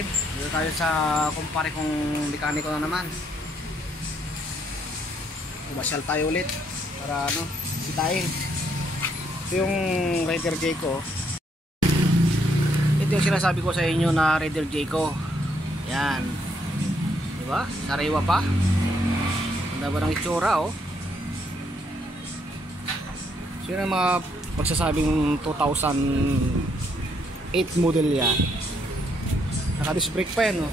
Sherwin. Dito tayo sa kumpare kong mekaniko na naman. Umasyal tayo ulit para ano, sitahin. Ito yung Raider J ko. Ito yung sinasabi ko sa inyo na Raider J ko. Yan. Diba? Sariwa pa. Ganda ba ng itsura, oh. So yun ang mga pagsasabing 2008 model yan. Naka-disc brake pa yan, oh.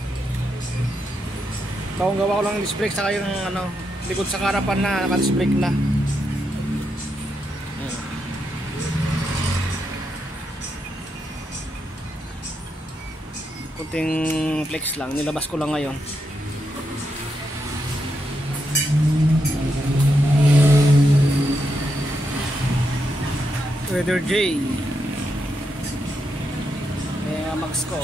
Ito ang gawa ko lang ng disc brake, saka yung ano, likod sa karapan na naka-disc brake na. Kunting flex lang, nilabas ko lang ngayon. Raider J. Kaya mags ko.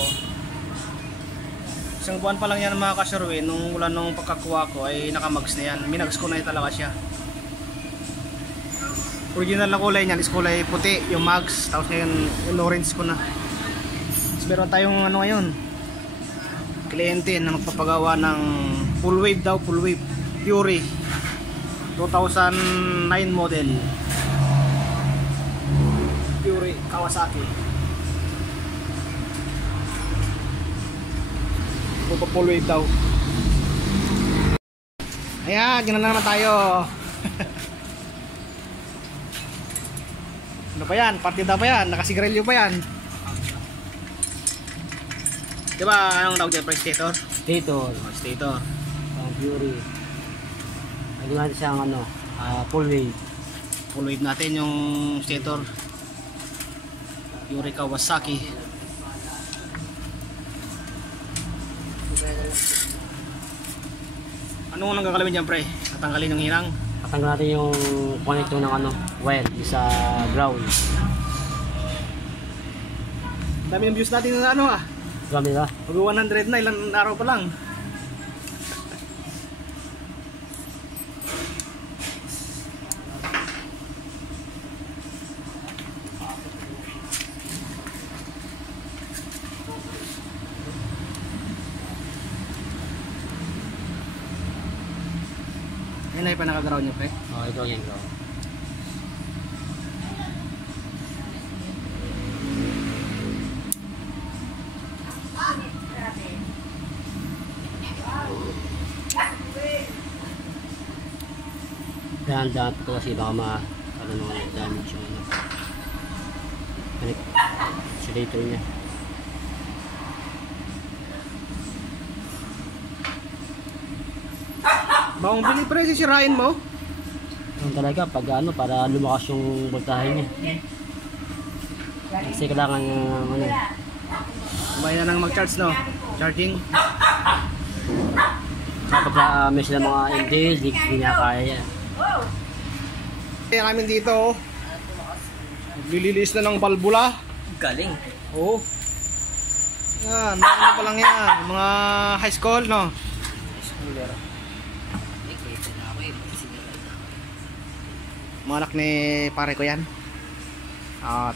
Isang buwan pa lang yan mga ka-Sherwin. Nung ulan nung pagkakuha ko ay nakamags na yan. Minags ko na yun talaga siya. Original na kulay niyan is kulay puti yung mags. Tapos ngayon yung orange ko na. Tapos meron tayong ano ngayon, kliyente na magpapagawa ng full wave daw, full wave Fury 2009 model Fury Kawasaki. Full wave daw. Ayan, gano'n na naman tayo. Ano pa yan? Partida pa yan? Nakasigarilyo pa yan? Diba anong tawag dyan? Stator? Stator. Stator. Ang Fury. Ay natin siyang ano, full wave. Full wave natin yung stator Fury Kawasaki. Anong nang gagalawin dyan, pre? Tatanggalin yung hirang? Tatanggal natin yung connector ng ano, wire sa ground. Dami yung views natin na ano, ah. Dami ba? Mag 100 na, ilang araw pa lang. Yan ay pa nakaground nyo, pre? Oo, ito yung ground. Dahan-dahan ito kasi baka ano naman damage yung insulator niya. Baong bili, pre, sisirain mo? Yung talaga pag ano, para lumakas yung voltahe niya. Kasi kailangan ano. Kumain na nang mag-charge, no? Charging. Kapag may sila mga hindi niya kaya yan. Kaya namin dito, oh. Naglililis na ng balbula. Galing. Oo. Yan, ano pa lang yan. Mga high school, no? High schooler. Mga anak ni pare ko yan.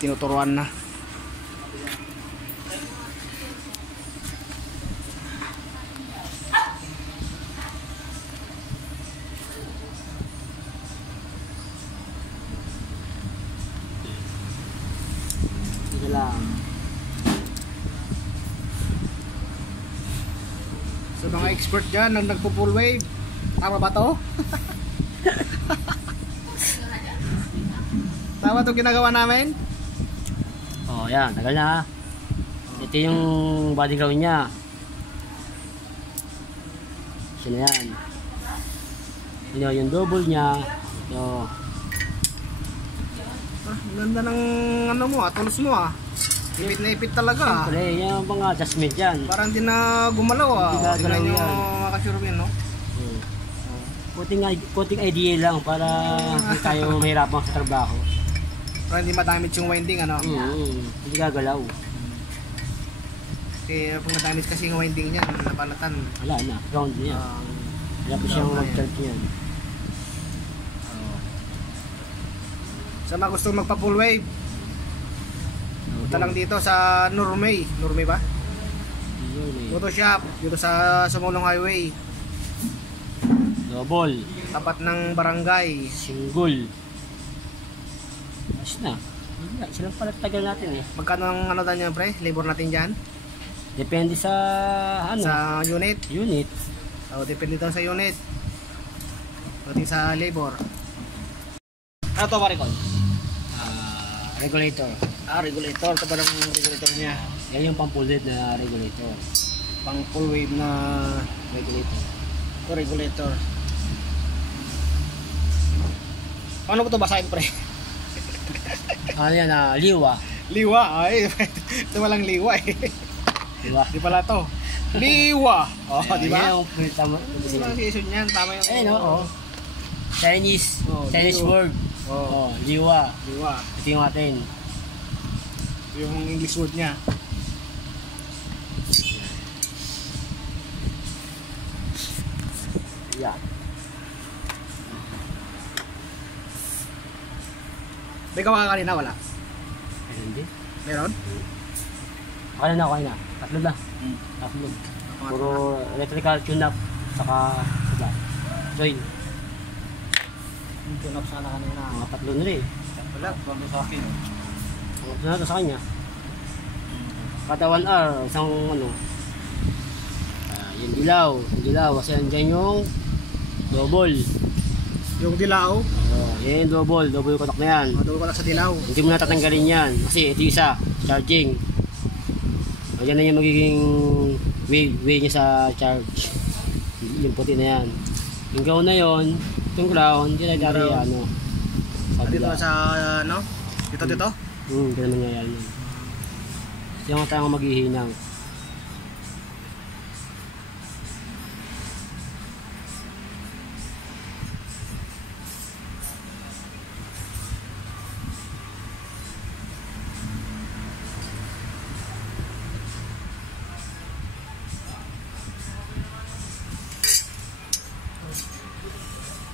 Tinuturuan na. Ito lang. Sa mga expert dyan, nagpo-full wave. Tama ba to? Tama itong ginagawa namin? Oh, yan. Tagal na. Ito yung body ground niya. Sino yan? Ito yung double niya. Ito. Ganda ng ano mo, tulos mo, ah. Ipit na ipit talaga. Siyempre, yan ang mga adjustment yan. Parang hindi na gumalaw, ah. Hindi na galaw Tingnan nyo, yan. mga ka-Sherwin, no? Kunting idea lang para hindi tayo mahirapan sa trabaho. Para hindi madamage yung winding, ano? Hindi gagalaw. Kasi kung nadamage kasi yung winding niya, nabalatan. Wala na, ground niya. Wala pa siyang mag-charge niyan. Sa mga gusto magpa full wave, punta lang dito sa Normay. Normay ba? Yun eh. Moto shop dito sa Sumulong Highway. Double. Tapat ng barangay. Single. Ayos na. Sila pala tagal natin eh. Magkano ang ano niyan pre? Labor natin diyan? Depende sa ano? Sa unit. Unit. So, depende daw sa unit. Pati sa labor. Ano to pare ko? Regulator. Regulator. Ito pa ng regulator niya. Yan yung pang-full-wave na regulator. Pang full wave na Regulator. ito, regulator. Paano ko ito basahin pre? Ano yan liwa. Liwa. Ay, ito walang liwa eh. Diba? Di pala to. Liwa. Oh, di ba? Yan yung tama. Pronunciation niyan, tama yung Eh no, Chinese. Oh, Chinese liwa. word. Oh, Liwa. liwa. Ito yung atin. Ito yung English word niya. Yeah. May gawa ka kanina, wala? Ay, hindi. Meron? Okay na. Tatlo na. Tatlo. Puro electrical tune-up. Saka saba. Join. Yung tune up sana kanina. Mga tatlo na rin. Wala, wala sa akin. Mga tatlo na to sa kanya. Kada 1 hour, isang ano. Yung dilaw. Yung dilaw. Kasi andyan yung double. Yung dilaw, Yan yung double. Double yung kotak na yan. doon ko lang sa dilaw. Hindi mo natatanggalin yan. Kasi ito yung isa. Charging. Yan na yung magiging way niya sa charge. Yung puti na yan. Yung ground na yun, itong ground, dito na dari ano. Dito sa, ano? Dito. Hindi naman niya yan. Yung tayo maghihinang.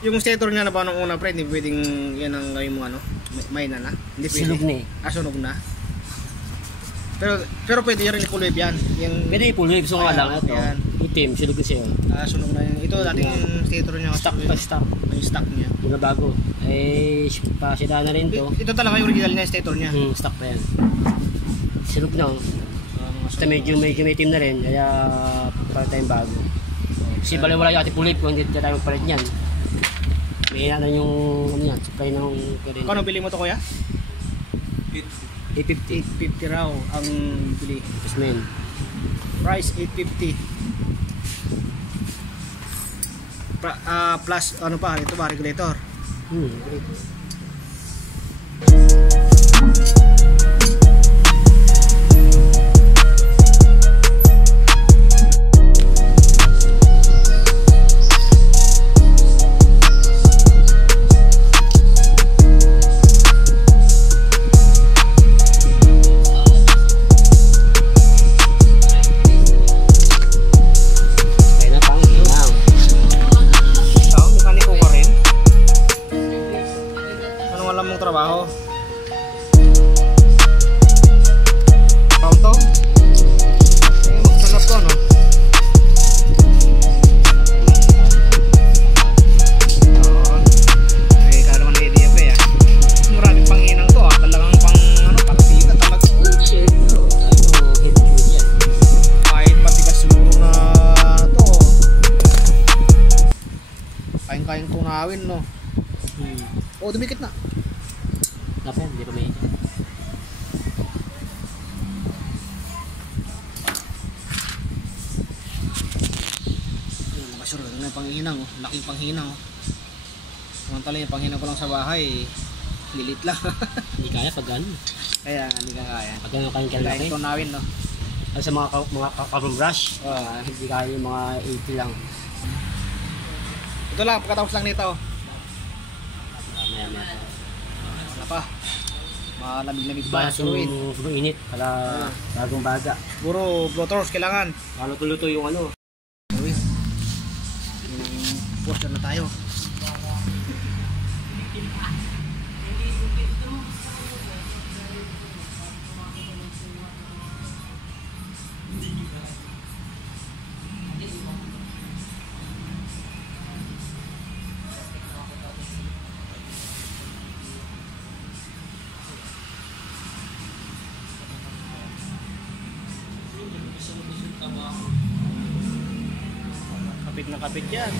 Yung stator niya na ba nung una pre, hindi pwedeng yan ang gawin mo ano? May na. Hindi pwede. Sunog na eh. Sunog na. Pero pwede rin i-full wave yan. Yung, Pwede full wave. So nga lang ito. Yan. Itim, sunog na siya. Sunog na yun. Ito dating stator niya. Stock pa stock. Yung stock niya. Yung bago. Eh, pasita na rin to. Ito talaga yung original niya stator niya. Stock pa yan. Sunog na. Basta medyo may itim na rin. Kaya para tayong bago. Kasi bali wala yung ating full wave kung hindi tayo magpalit niyan. May na yung ano yan, supply ng current. Kano bili mo to kuya? 850. 850 raw ang bili. Tapos men. Price 850. Plus ano pa, ito ba regulator? Trabaho. Pauto? Magsanap ko, no? Ay, kaya naman na idea pa ya. Maraming panghinang to, talagang pang, ano, paktika talaga. Kahit matigas siguro na to. Kain-kain tunawin, no? Oh, dumikit na. Dapat, hindi pa may ito. Makasuro, ito na yung panghinang. Laking panghinang. Samantala yung panghinang ko lang sa bahay. Lilit lang. Hindi kaya pag gano'n. Kaya hindi ka kaya. Pag gano'n kayong Kaya kalaki. tunawin, no? Kasi sa mga carbon brush, hindi kaya yung mga 80 lang. Ito lang, pagkatapos lang nito. Maya. Wala pa. Malamig-lamig Ba pa. Suruin. sobrang init para bagong baga. Puro blowtorch kailangan. Paano tuluto yung ano? Suruin. Yung poster na tayo. Kapit yan.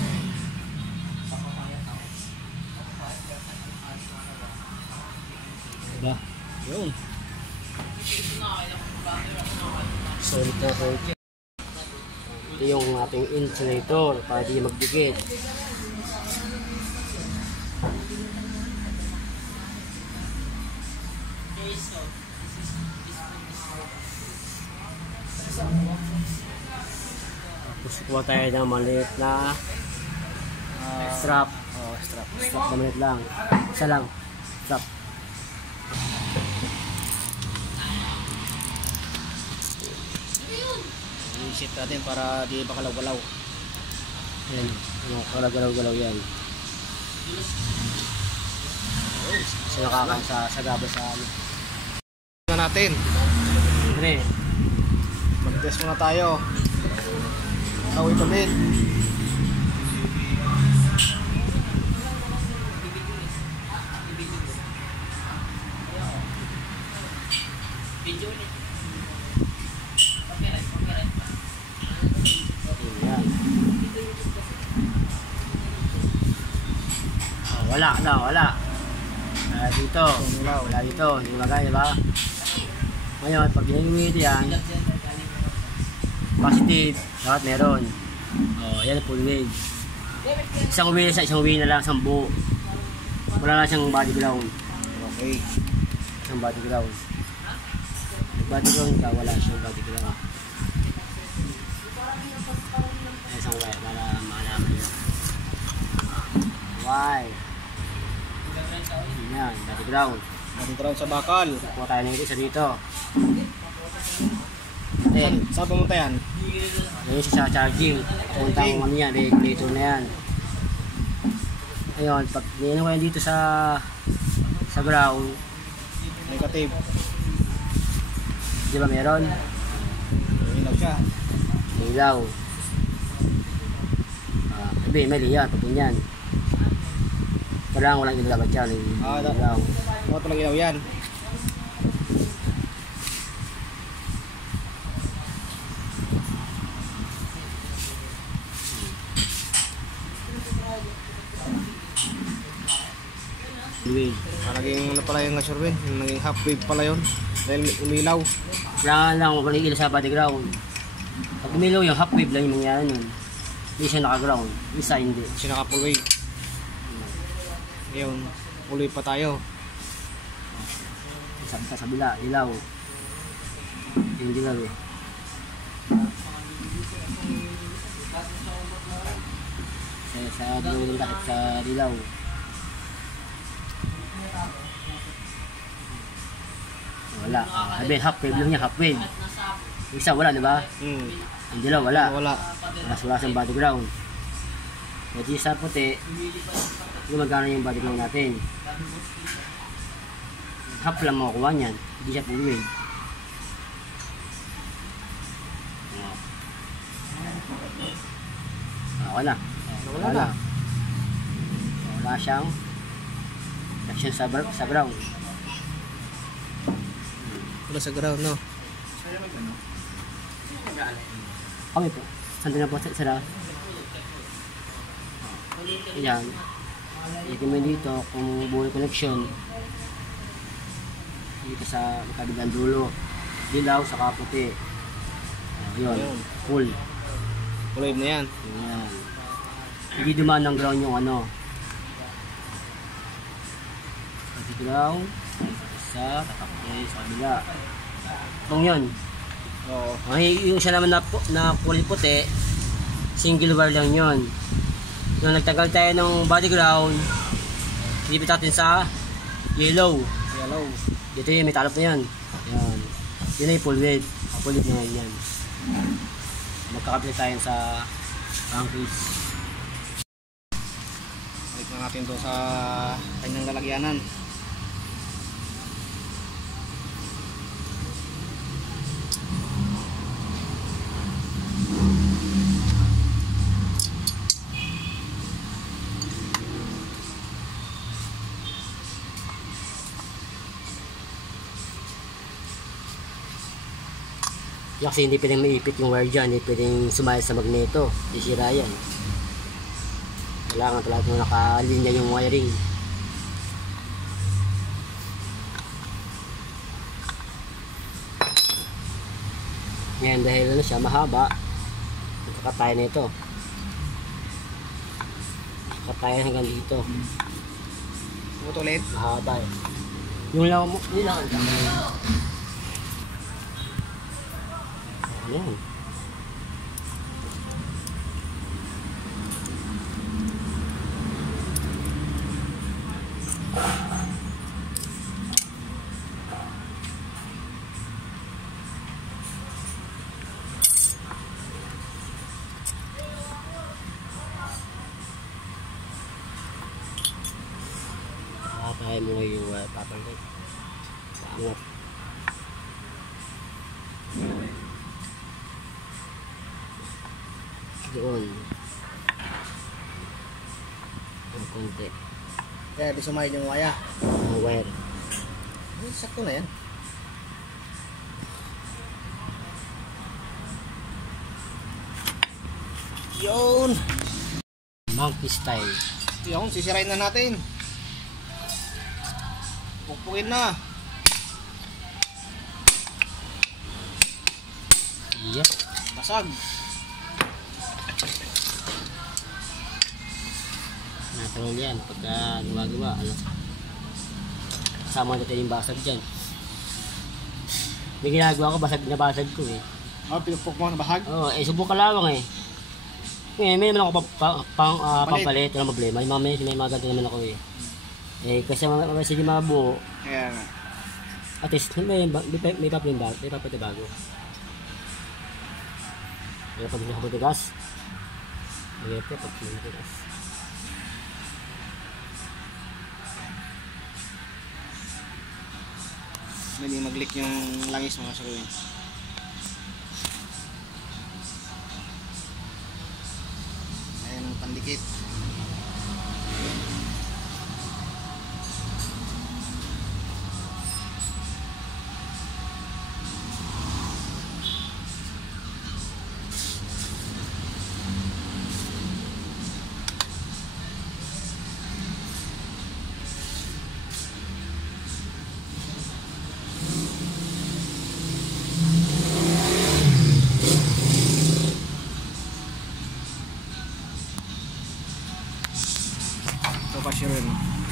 Diba? Yun. Solid na kotse. Ito yung ating insulator para di magdikit. Tapos kuha tayo ng maliit na strap. Oh, strap. Strap na maliit lang. Isa lang. Strap. I-set natin para di makalaw-galaw. Ayan. Galaw-galaw yan. Kasi nakakasa gaba sa ano. Na natin. Pre, Mag-test muna tayo. Tawid ulit. ayan. Oh, wala. Wala dito. Wala dito. Hindi magay, diba? Ngayon, pag hinihimit yan, positive, dapat meron. Oh, yan full wave. Isang wheel na lang, isang buo. Wala lang siyang body ground. Okay. Isang body ground. Body ground ka, wala siyang body ground. Isang wire para malaman nyo. Why? Yan, body ground. Nandito sa bakal. Kuha tayo ng isa dito. Saan pumunta yan? Ngayon siya sa charging. Punta ko ano yan, regulator na yan. Ayun, pag niano ko yan dito sa ground, Negative. di ba meron? Ilaw siya. Ilaw. Mali yan, pagpun yan. Walang ilaw ba dyan? Ilaw. Bakit palang ilaw yan? Naging ano pala yung Sherwin, naging half wave pala yun dahil umilaw. Kailangan lang walang ilaw sa body ground. Pag umilaw yung half wave lang yung mangyayari nun. Hindi siya naka-ground, isa hindi. Kasi naka full wave. Ngayon, full wave pa tayo. Sa kabila, ilaw. Yung dilaw eh. Sa dilaw ng takip sa dilaw. Wala. Sabi, half wave lang niya, half wave. Isa wala, di ba? Ang dilaw, wala. Wala. Wala sa body ground. Pwede sa puti, gumagana yung body ground natin. Half lang makukuha niyan. Hindi siya full wave. Okay na. Wala. Wala siyang action sa ground. Wala sa ground, no? Okay po. Saan na po sila? Ayan. Ito mo dito kung buhay connection. Dito sa kabilang dulo. Dilaw sa kaputi. Yun. Full. Full wave na yan. Ayan. Hindi dumaan ng ground yung ano. Pati ground. Isa. Tatapos sa kabila. Itong yun. Oo. Yung isa naman na kulay puti, single wire lang yun. Nung nagtagal tayo ng body ground, ilipit natin sa yellow. Yellow. Dito yung may talop na yan. Yan. Yun na yung full wave. Full wave na yan. Magkakapit tayo sa crankcase. Balik na natin to sa kanyang lalagyanan. Kasi hindi pwedeng maipit yung wire dyan, hindi pwedeng sumali sa magneto, sisira yan. Kailangan talaga mo nakalinya yung wiring. Ngayon dahil ano siya mahaba, kakatayan na ito. Kakatayan hanggang dito. Buto ulit. Mahaba eh. Yung lang mo, yun lang. Ayan. Tayo mo yung papalit. Paangat. Doon. Ang konti. Kaya di sumayin yung waya. Ang wire. Sakto na yan. Yun. Monkey style. Yun, sisirain na natin. Pukpukin na. Yep. Basag. Natural yan pagka gawa-gawa. Ano? Kasama natin yung basag dyan. May ginagawa ko, basag na basag ko eh. Oh, pinupuk mo na basag? Oo, subukan lang eh. May naman ako pampalit, walang problema. May mga ganito naman ako eh. Kasi hindi mabuo. Ayan. At least may papalit bago. May pag hindi nakapatigas. May pag-tigas. Hindi mag-leak yung langis mga saluin. Ayan ang pandikit.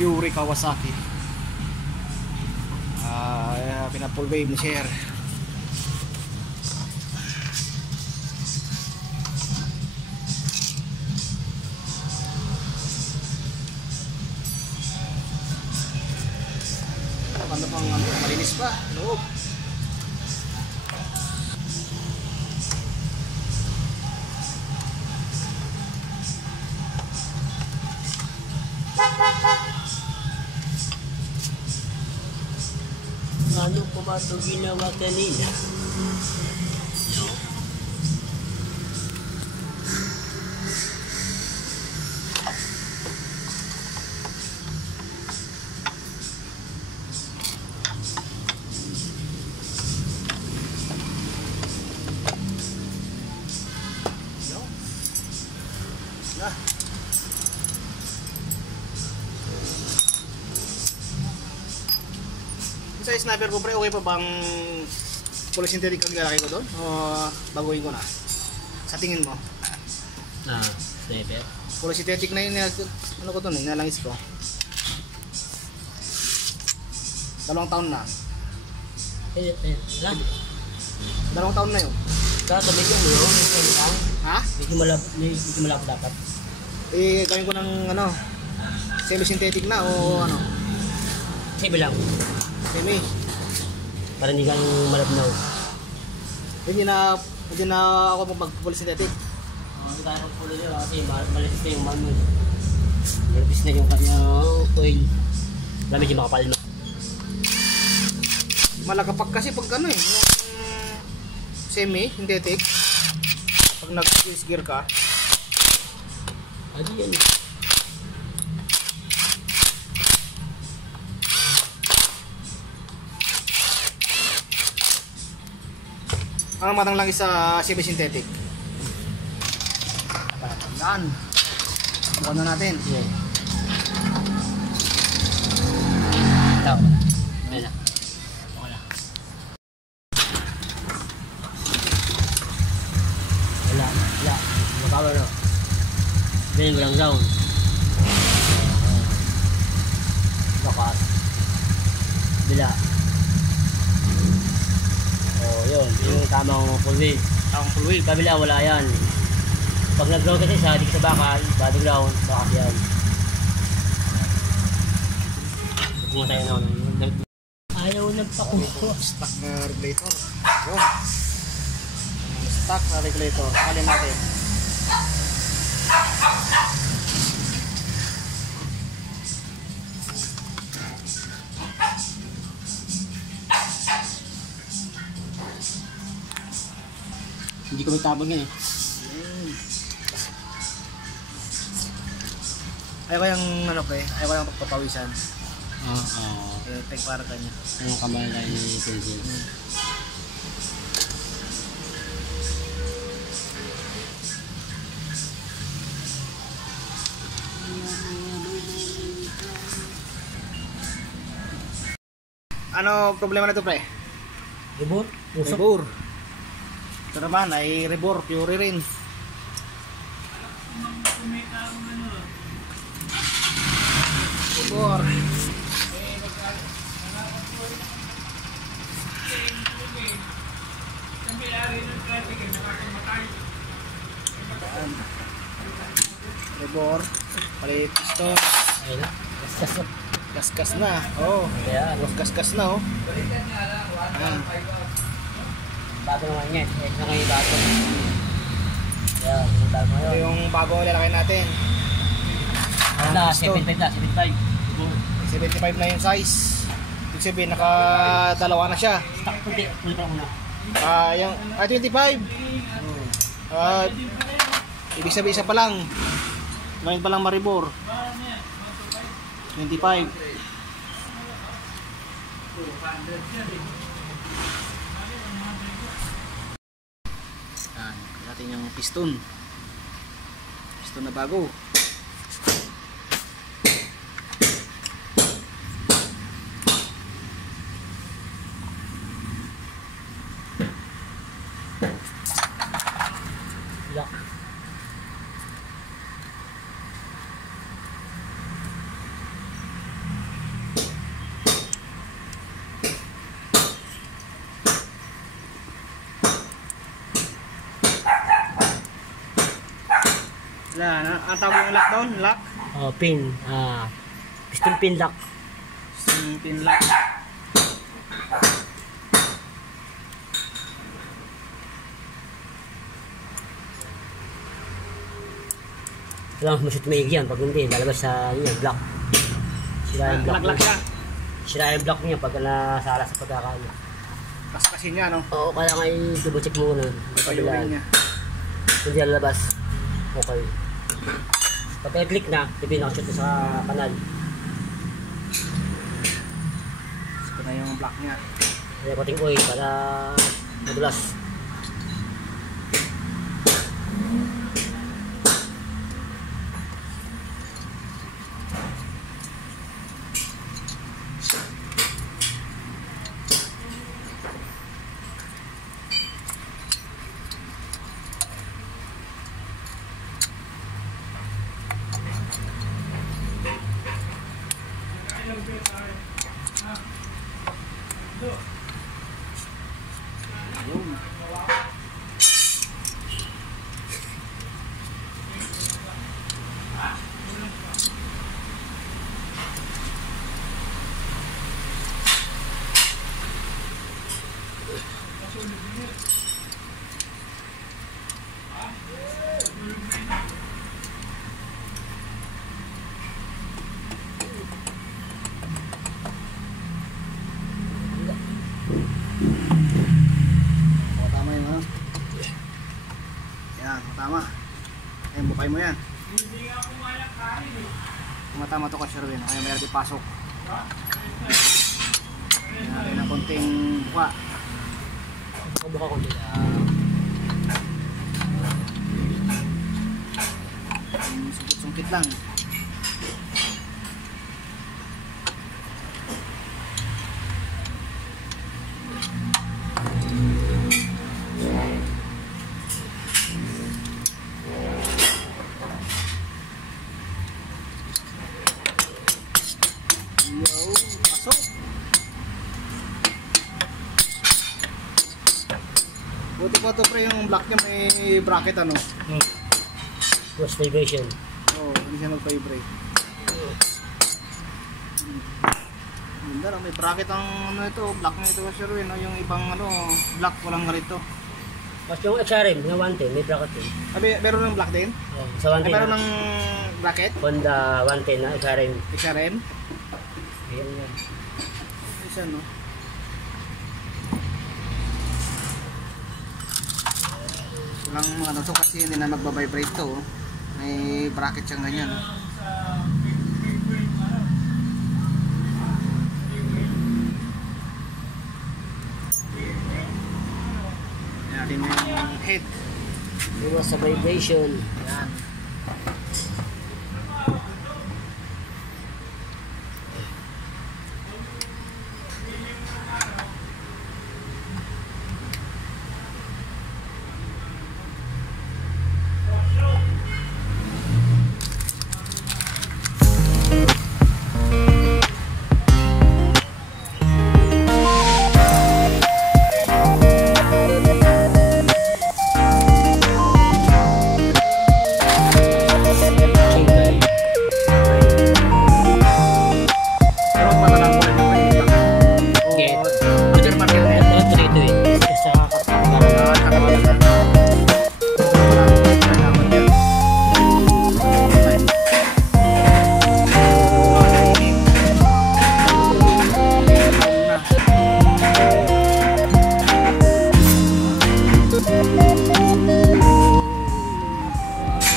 Pure Kawasaki. Pina-full wave ni Sir. Ano pang malinis pa loob. Ano ko ba ito ginawa kanina? No. Na. Sa sniper ko pre, okay pa bang police synthetic ang lalaki ko doon? O baguhin ko na? Sa tingin mo? Sniper. Police synthetic na yun, ano ko doon, nalangis ko. 2 taon na. Lang. 2 taon na yun. Kaya sabi ko mo, Ha? medyo malabo dapat. Gawin ko ng ano, semi-synthetic na o ano? Sabi lang. Semi. Para hindi kang malabnaw. Hindi na ako mag-police synthetic. Hindi kaya kong pulo nyo kasi malapis na yung manual. Malapis na yung kanyang oil. Wala medyo makapal na. Malakapag kasi pag ano yung semi-synthetic, pag nag-switch gear ka, Adi yan. ang matang lang sa semi-synthetic. Yan. Subukan na natin. Yeah. Ito. Ayan na. Wala. Wala. Wala. Makawa na. Ganyan ko lang down. Bakas. Bila. Oh, yun. Yung tamang full wave. Tamang full wave. Kabila, wala yan. Pag nag-ground kasi siya, di sa bakal, body ground, bakas yan. Kung tayo na, ayaw nagpakuha. Stock na regulator. Yun. Stock na regulator. Kalin natin. Hindi ko may tabag yan eh. Ayaw ko yung ano ko eh. Ayaw ko yung pagpapawisan. Oo. Tag para kanya. Yung kamay na ni Pencil. Ano problema na ito pre? Reboot? Rebore. Ito naman ay rebore, pure rin. Rebore. Rebore. Palit piston. Ayun na. Kaskas na. Oh. Kaya, Kaskas na oh. bago naman yan. Eh, na kayo bago. Kaya, yung bago Ito ngayon. yung bago lalakay natin. Na, Piston. 75 na, 75. 75 na yung size. Ibig sabihin nakadalawa na siya. Stock puti. Ulit pa muna. Yung 25. Ibig sabihin isa pa lang. Ngayon pa lang maribor. 25. Natin yung piston. Piston na bago. Lock. Wala, ang tawag yung lockdown, lock. Pin. Piston pin lock. Pin lock. Kailangan masyot maigi yan. Pag hindi, lalabas sa yun, block. Sira yung block Lock niya. siya. Sira yung block niya pag nasala sa pagkakala. Kaskasin niya, no? Oo, kailangan i-double check mo muna. Payurin niya. Hindi lalabas. Okay. Pag i-click na, sabihin nakashoot na sa kanal. Ito na yung block niya. Kaya pating oil para madulas. Ayun. Tama yun, ha? Yan, tama. Ayan, bukay mo yan. Tama to ka, Sherwin. Kaya mayroon din pasok. Yan natin ng konting buka. Buka ko nila. Sungkit-sungkit lang. Pasok. Buti po ito pre, yung block niya may bracket ano. Cross vibration. Oo, hindi siya mag-vibrate. Ganda lang, may bracket ang ano ito, block na ito kasi rin, no? Yung ibang ano, block walang ganito. Mas yung XRM, yung 110, may bracket din. Meron ng block din? Oh, sa 110 Meron na. ng bracket? Honda 110 na XRM. XRM? Ayan yan. Isa no? Walang ano to kasi hindi na magbabibrate to. Oh. May bracket siyang ganyan. Natin yung head. Iwas sa vibration. Yan.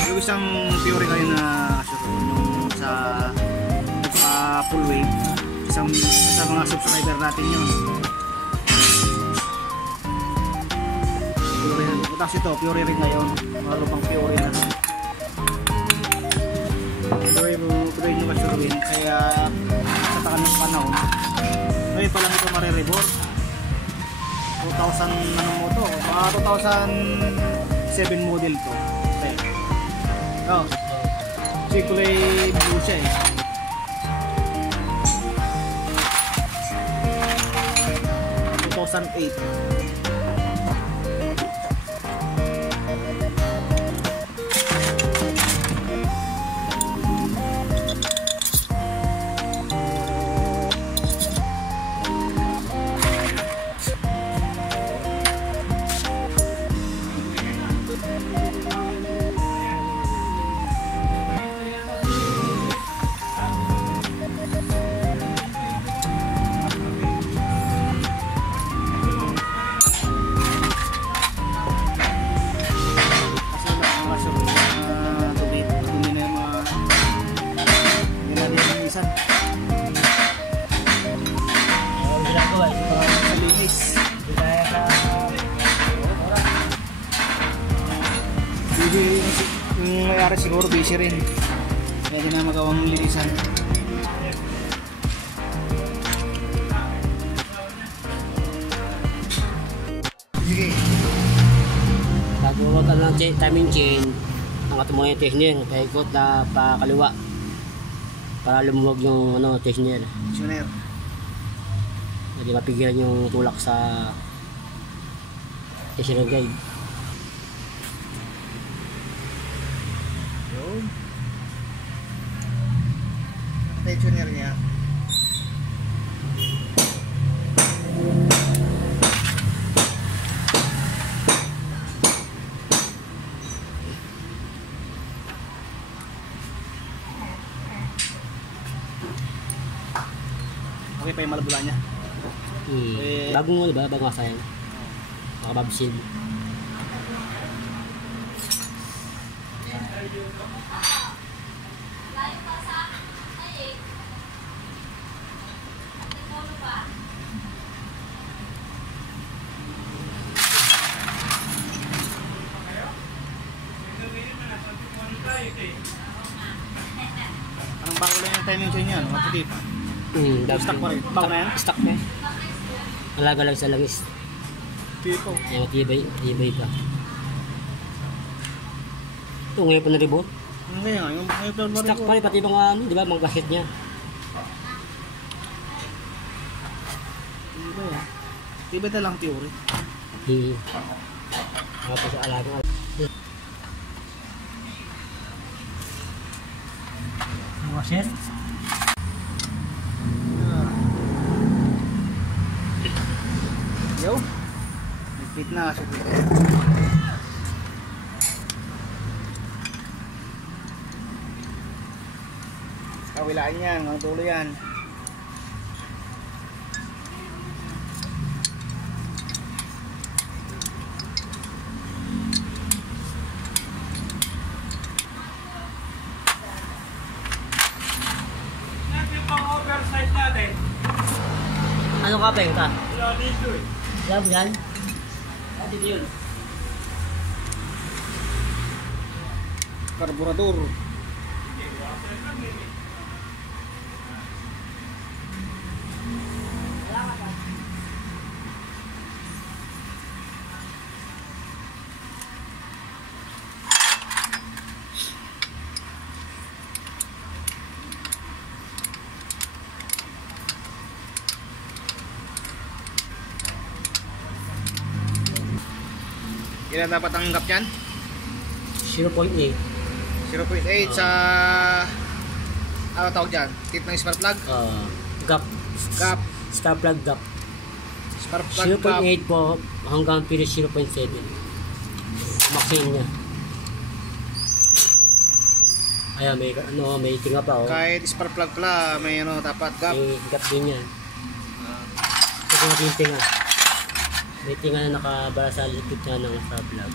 Yung isang Fiore kayo na nung sa full wave, sa mga subscriber natin yun. Fiore na. Tapos ito, Fiore rin ngayon. Mga lupang Fiore na. Fiore nyo kasuruin. Kaya sa takan ng panahon, ngayon pa lang ito marirebor. 2000 ano mo to? 2007 model to. Okay. Oh. Kasi kulay blue siya eh. ...2008. Yung mayari siguro busy rin. Kaya di na magawang linisan. Sige. Bago wag ka lang timing chain, ang mo yung technique, paikot na pakaliwa para lumuwag yung ano, technique. Missioner. Hindi mapigilan yung tulak sa technique guide. Tensioner niya. Okay pa yung malabula niya. Bagong ano ba? Bagong asayan. Makababsil. bago lang yung timing sa inyo, ano? Maputi pa. Stock pa rin. Bago na yan? Stock na. Alaga lang sa langis. Tipo. Ay, matibay pa. Ito, ngayon pa na-reboot. Ngayon, yung Stock pa rin, pati mga ano, di ba, mga gasket niya. Diba na lang theory? Tapos alaga. Washer? Yo. Nagpit na kasi dito. Kawilaan yan, mga tulo yan. Ano ka peng ka? Lab yan? Dito yun. Karburador. Ilan dapat ang gap yan? 0.8. 0.8 sa ano tawag dyan? Tip ng spark plug? Gap. Gap. Star plug gap. Spark plug gap. 0.8 po hanggang pilis 0.7. Maximum niya. Ayan, may tinga pa oh. Kahit spark plug pala, may ano dapat gap. May gap din yan. Ito natin yung tinga. May tinga na nakabara sa likod na ng star plug.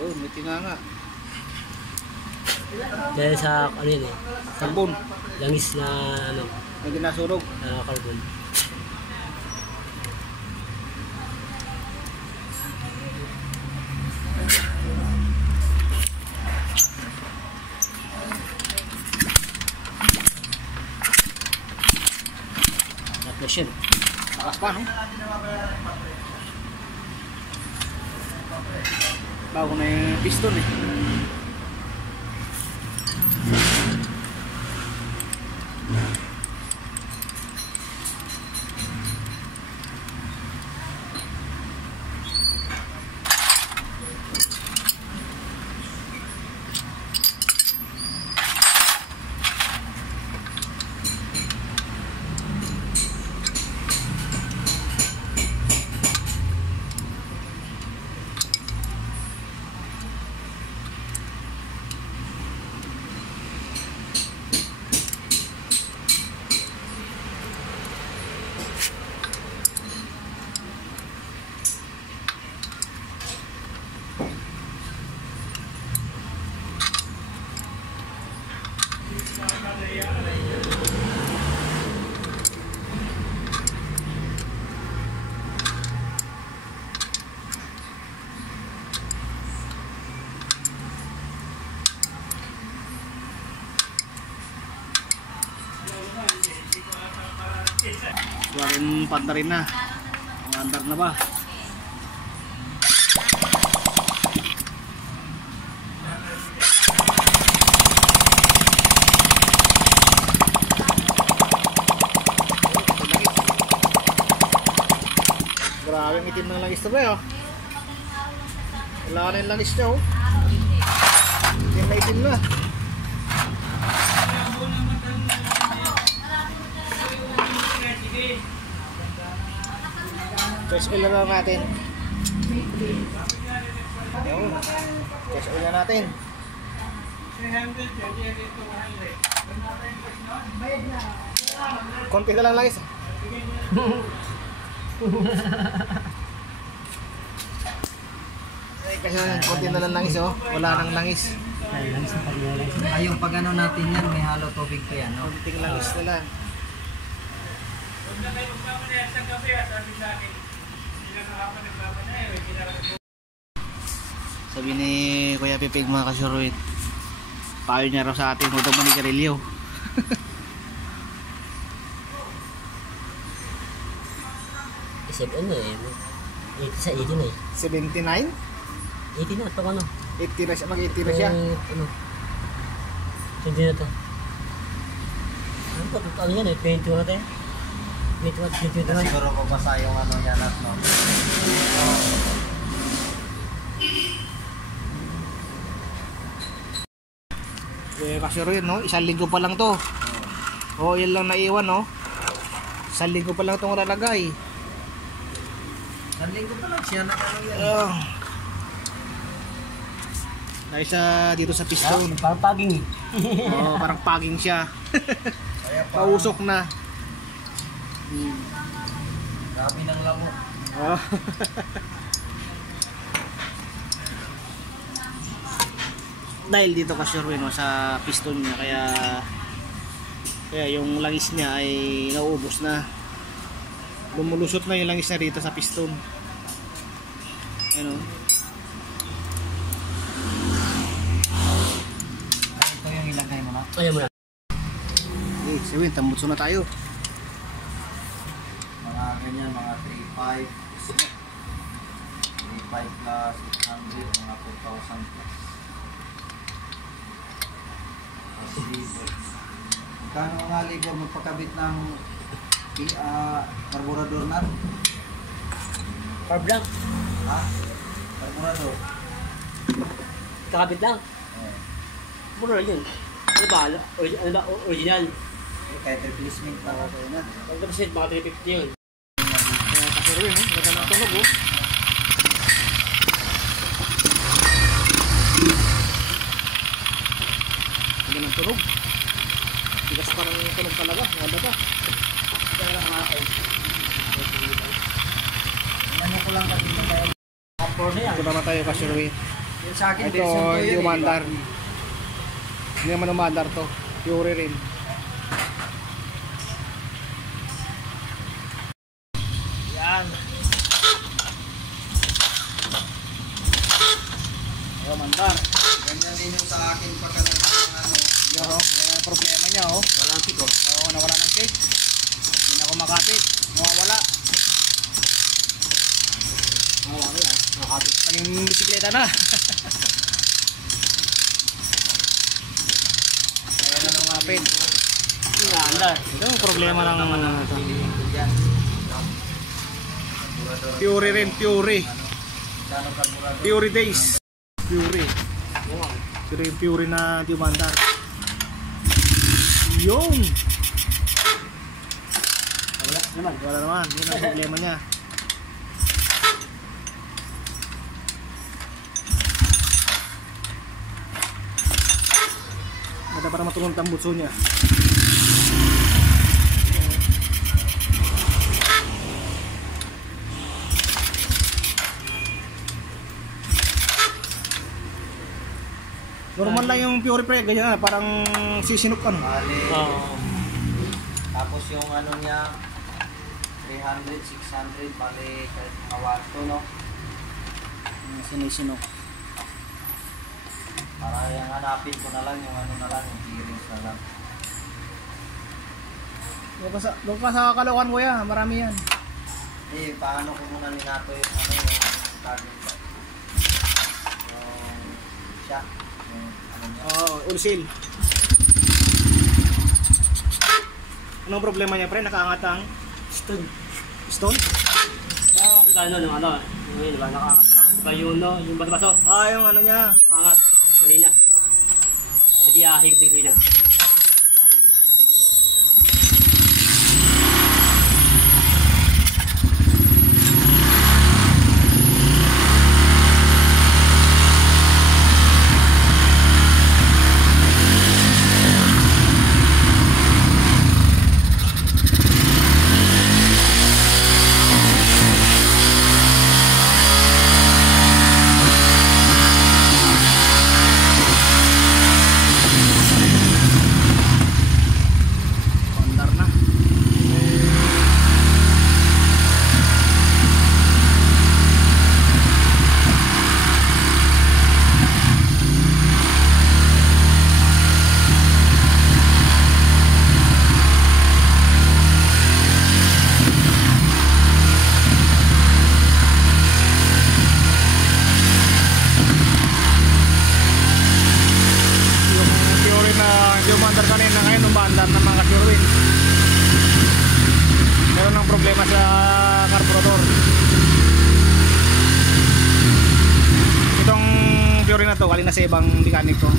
Oh, may tinga nga. Dahil sa ano yun eh. Carbon. Langis na ano. May ginasunog. Na carbon. Tapos yun. Lakas pa, no? Bago na yung piston eh. Suwarin pad na rin na. Ang andar na ba? Grabe ang itim ng langis na ba yun? Wala na yung langis niya oh. Itim na itim na. Test oil na natin. Yun. Test oil na natin. Konti na lang langis. Ay, kasi konti na lang langis oh. Wala nang langis. Ay, yung pag ano natin yan, may halo tubig pa yan, no? Konting langis na lang. Sabi ni Kuya Pipig mga kasyurwit, Payo niya raw sa atin, huwag daw manigarilyo. Isip ano eh. 80 sa 80 na eh. 79? 80 na. Ito ano. 80 na siya, mag-80 na siya. Ano. 20 na to. Ano po? Ano yan eh? 21 na tayo. 21 na. Siguro ko basa yung ano niya na, no? Kasi rin, no? Isang linggo pa lang to. Oo, yan lang naiwan, no? Isang linggo pa lang itong lalagay. Isang linggo pa lang siya na ano yan. Dahil sa dito sa piston. Parang paging eh. Oo, parang paging siya. Kaya Pausok na. Grabe ng lamok. Oh. Dahil dito kasi no, sa piston niya kaya yung langis niya ay nauubos na. Lumulusot na yung langis niya dito sa piston. Ano? Ito yung ilagay mo na. Ayaw mo na. Okay, sabihin, tambutso na tayo. Mga ganyan, mga 3.5 plus 600, mga 4,000 plus. Kano mga libo magpakabit ng carburetor na? Carb lang. Ha? Carburetor? Kakabit lang. Mura yun. Ano ba? Ano ba? Original. Kahit replacement na ako na. Pag tapos yun, mga 350 yun. Kaya kasi rin, maganda ng tunog, oh. Maganda ng tunog. Bigas parang tunog talaga, maganda pa. Ano ko lang kasi na kaya kapor na yan. Ito naman tayo kasi rin. Yung sa akin, Ito, version ko yun, yung eh, umandar. diba? Hindi naman umandar to. Pure rin. Yan. Ayo, mandar. Ganyan din yung sa akin pagka ano. Yo, yan ang problema niya, oh. Walang pick-up. Oo, nawala ng shake. Hindi na ako makapit. Nawawala. Wala ko yan. Nakapit. Naging bisikleta na. Kaya na naman Kapit. Andar. Ito ang problema ng ito. yan. Pure rin, pure. Kano carburetor? Pure days. Pure. Pure yung pure na diumandar. Yun! Wala naman. Wala naman. Yun ang problema niya. Mata para matulong tambutso niya. Normal lang yung pure pre, ganyan na, parang sisinok ka no. Bali. Oo. Tapos yung ano niya 300, 600 bali kahit kawato no. Sinisinok. Para yung hanapin ko na lang yung ano na lang yung bearings na lang. Doon ka sa Caloocan kuya, marami yan. Eh paano ko muna minato yung ano yung target ko. Yung shock. Yung ano niya. Oo, ulsil. Anong problema niya pre? Nakaangat ang Stone. stone? Ano, ano. Yung yun, diba? Nakaangat. Diba yung, no? Yung bato-baso. Ah, yung ano niya. Nakaangat. Kanina. Hindi ahig kanina. na ngayon umaandar ng mga ka-Sherwin. Meron ng problema sa carburetor. Itong Fury na to, galing na sa ibang mekaniko.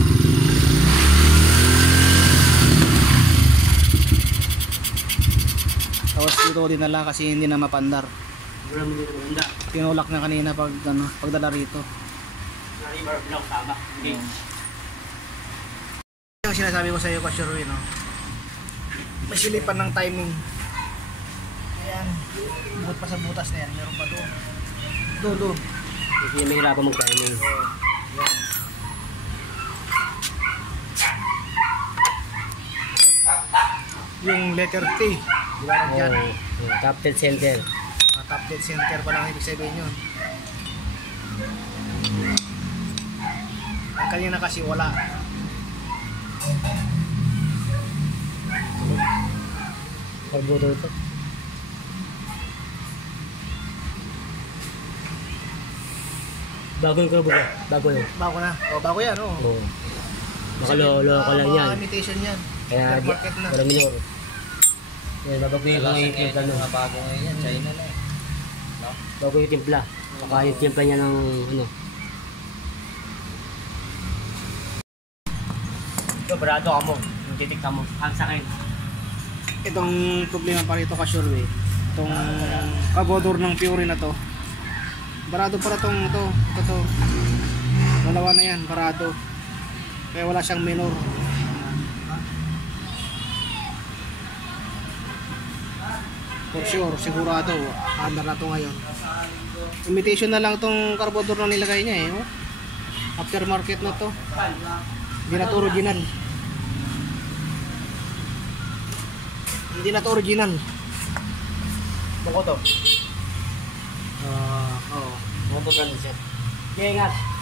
Tapos ito dinala kasi hindi na mapandar. Wala mo dito maganda. Tinulak na kanina pag pagdala rito. River block tama. Okay. Yung sinasabi ko sa iyo, ka-Sherwin, no? May silipan ng timing. Ayan. Bukod pa sa butas na yan. Meron pa doon. Doon. Hindi may hirapan mag-timing. Yan. Yung letter T. Di ba dyan? Top dead center. Top dead center pa lang ibig sabihin yun. Ang kanina kasi wala. Carburetor ito. Bago yung carburetor. Bago yun. Bago na. O, bago yan, o. Oo. Baka loko lang yan. Mga imitation yan. Kaya Black market na. walang minor. Yan, babaguhin ko yung timpla nun. Mga bago ngayon yan, China na eh. No? Bago yung timpla. Baka yung timpla niya ng ano. Ito, barado ka mo. Yung titik ka mo. Ang sakit. Itong problema pa rito, ka-Sherwin. Itong carburetor ng Fury na to. Barado pala ito. Dalawa na yan, barado. Kaya wala siyang minor. For sure, sigurado. Andar na to ngayon. Imitation na lang itong carburetor na nilagay niya eh. Oh. Aftermarket na to. Hindi na to original. Hindi na to original. Buko to. Oo. Buko to siya. Kaya ingat.